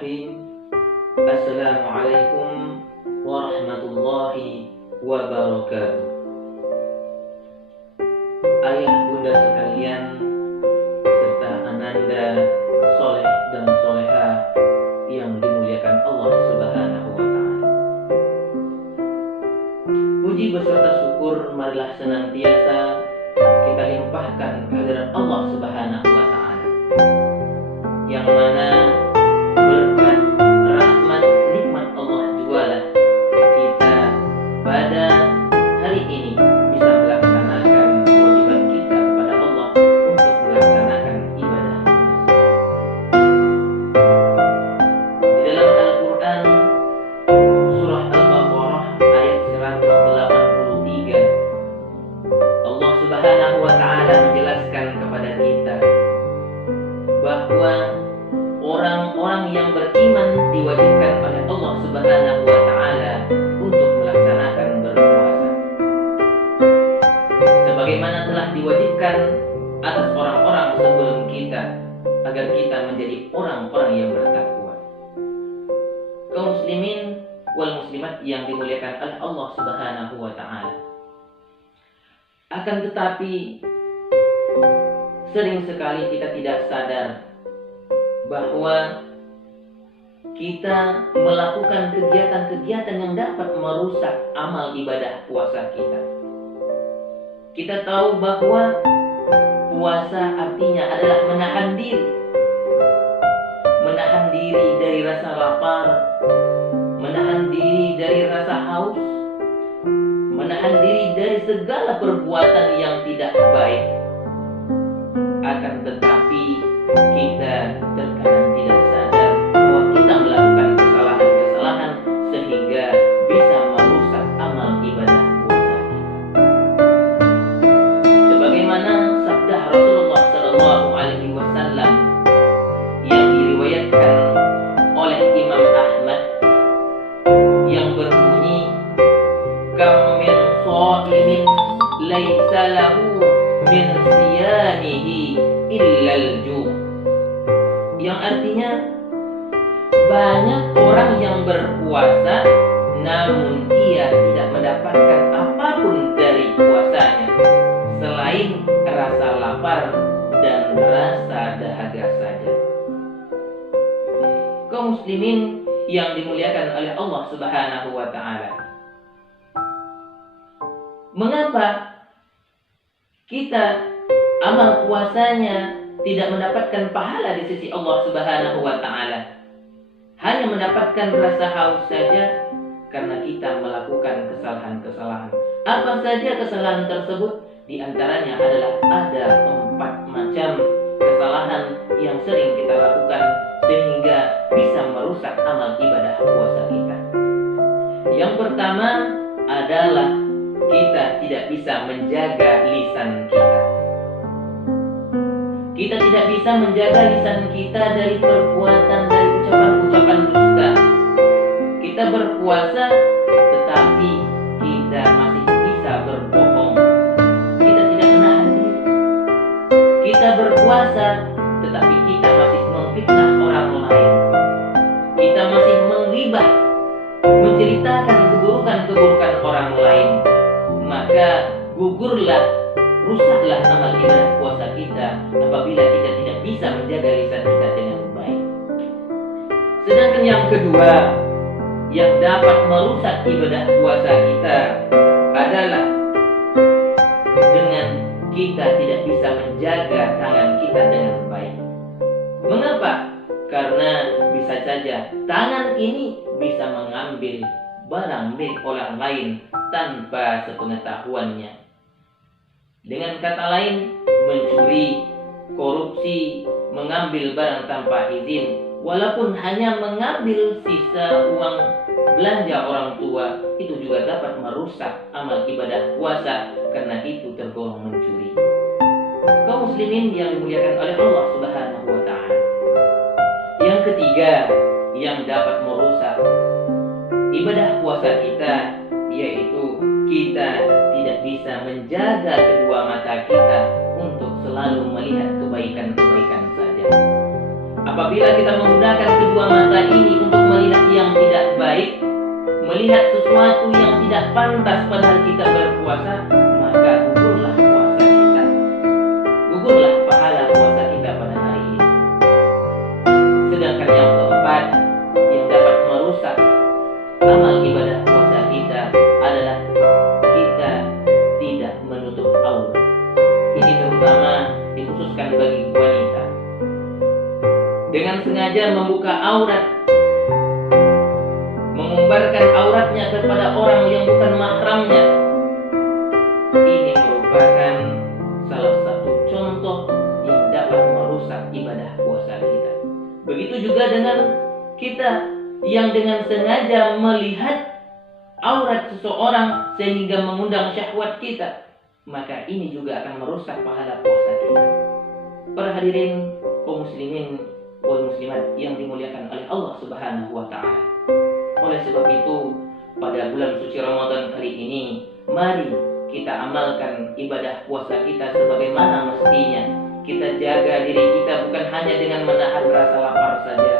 Bismillahirrahmanirrahim. Assalamualaikum warahmatullahi wabarakatuh. Ayah bunda sekalian serta ananda soleh dan soleha yang dimuliakan Allah Subhanahu wa ta'ala. Puji beserta syukur marilah senantiasa kita limpahkan kehadirat Allah Subhanahu wa ta'ala, yang mana berkat rahmat nikmat Allah jualah kita pada hari ini bisa melaksanakan kewajiban kita kepada Allah untuk melaksanakan ibadah puasa. Di dalam Al-Quran surah Al-Baqarah ayat 183, Allah Subhanahu wa ta'ala menjelaskan kepada kita bahwa orang-orang yang beriman diwajibkan oleh Allah Subhanahu wa ta'ala untuk melaksanakan berpuasa, sebagaimana telah diwajibkan atas orang-orang sebelum kita, agar kita menjadi orang-orang yang bertakwa. Kaum muslimin wal muslimat yang dimuliakan oleh Allah Subhanahu wa ta'ala. Akan tetapi sering sekali kita tidak sadar bahwa kita melakukan kegiatan-kegiatan yang dapat merusak amal ibadah puasa kita. Kita tahu bahwa puasa artinya adalah menahan diri. Menahan diri dari rasa lapar, menahan diri dari rasa haus, menahan diri dari segala perbuatan yang tidak baik. Akan tetapi kita terkadang tidak sadar bahwa kita melakukan kesalahan-kesalahan sehingga bisa merusak amal ibadah puasa kita. Sebagaimana sabda Rasulullah SAW yang diriwayatkan oleh Imam Ahmad yang berbunyi, "Kam min sha'imin laisa lahu min siyamihi illal ju'," yang artinya banyak orang yang berpuasa namun ia tidak mendapatkan apapun dari puasanya selain rasa lapar dan rasa dahaga saja. Kaum muslimin yang dimuliakan oleh Allah Subhanahu wa ta'ala, mengapa kita amal puasanya tidak mendapatkan pahala di sisi Allah Subhanahu wa ta'ala, hanya mendapatkan rasa haus saja? Karena kita melakukan kesalahan-kesalahan. Apa saja kesalahan tersebut? Di antaranya adalah ada 4 macam kesalahan yang sering kita lakukan sehingga bisa merusak amal ibadah puasa kita. Yang pertama adalah kita tidak bisa menjaga lisan kita. Kita tidak bisa menjaga lisan kita dari perbuatan, dari ucapan-ucapan dusta. Kita berpuasa tetapi kita masih bisa berbohong. Kita tidak menahan diri. Kita berpuasa tetapi kita masih memfitnah orang lain. Kita masih menggibah, menceritakan keburukan-keburukan orang lain. Maka gugurlah, rusaklah amal ibadah puasa kita apabila kita tidak bisa menjaga lisan kita dengan baik. Sedangkan yang kedua yang dapat merusak ibadah puasa kita adalah dengan kita tidak bisa menjaga tangan kita dengan baik. Mengapa? Karena bisa saja tangan ini bisa mengambil barang milik orang lain tanpa sepengetahuannya. Dengan kata lain, mencuri, korupsi, mengambil barang tanpa izin, walaupun hanya mengambil sisa uang belanja orang tua, itu juga dapat merusak amal ibadah puasa karena itu tergolong mencuri. Kaum muslimin yang dimuliakan oleh Allah Subhanahu wa ta'ala. Yang ketiga yang dapat merusak ibadah puasa kita, yaitu kita tidak bisa menjaga kedua mata kita untuk selalu melihat kebaikan-kebaikan saja. Apabila kita menggunakan kedua mata kepala ini untuk melihat yang tidak baik, melihat sesuatu yang tidak pantas padahal kita berpuasa, maka gugurlah puasa kita. Gugurlah pahala puasa kita pada hari ini. Sedangkan yang keempat, yang dapat merusak amal ibadah puasa kita adalah kita tidak menutup aurat. Ini terutama dikhususkan bagi wanita. Dengan sengaja membuka aurat, mengumbarkan auratnya kepada orang yang bukan mahramnya, ini merupakan salah satu contoh yang dapat merusak ibadah puasa kita. Begitu juga dengan kita yang dengan sengaja melihat aurat seseorang sehingga mengundang syahwat kita, maka ini juga akan merusak pahala puasa kita. Para hadirin kaum muslimin wal muslimat yang dimuliakan oleh Allah Subhanahu wa taala. Oleh sebab itu, pada bulan suci Ramadan kali ini, mari kita amalkan ibadah puasa kita sebagaimana mestinya. Kita jaga diri kita bukan hanya dengan menahan rasa lapar saja,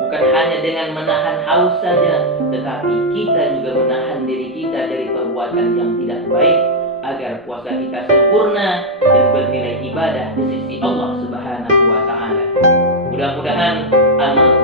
bukan hanya dengan menahan haus saja, tetapi kita juga menahan diri kita dari perbuatan yang tidak baik agar puasa kita sempurna dan bernilai ibadah di sisi Allah Subhanahu wa taala. Mudah-mudahan amal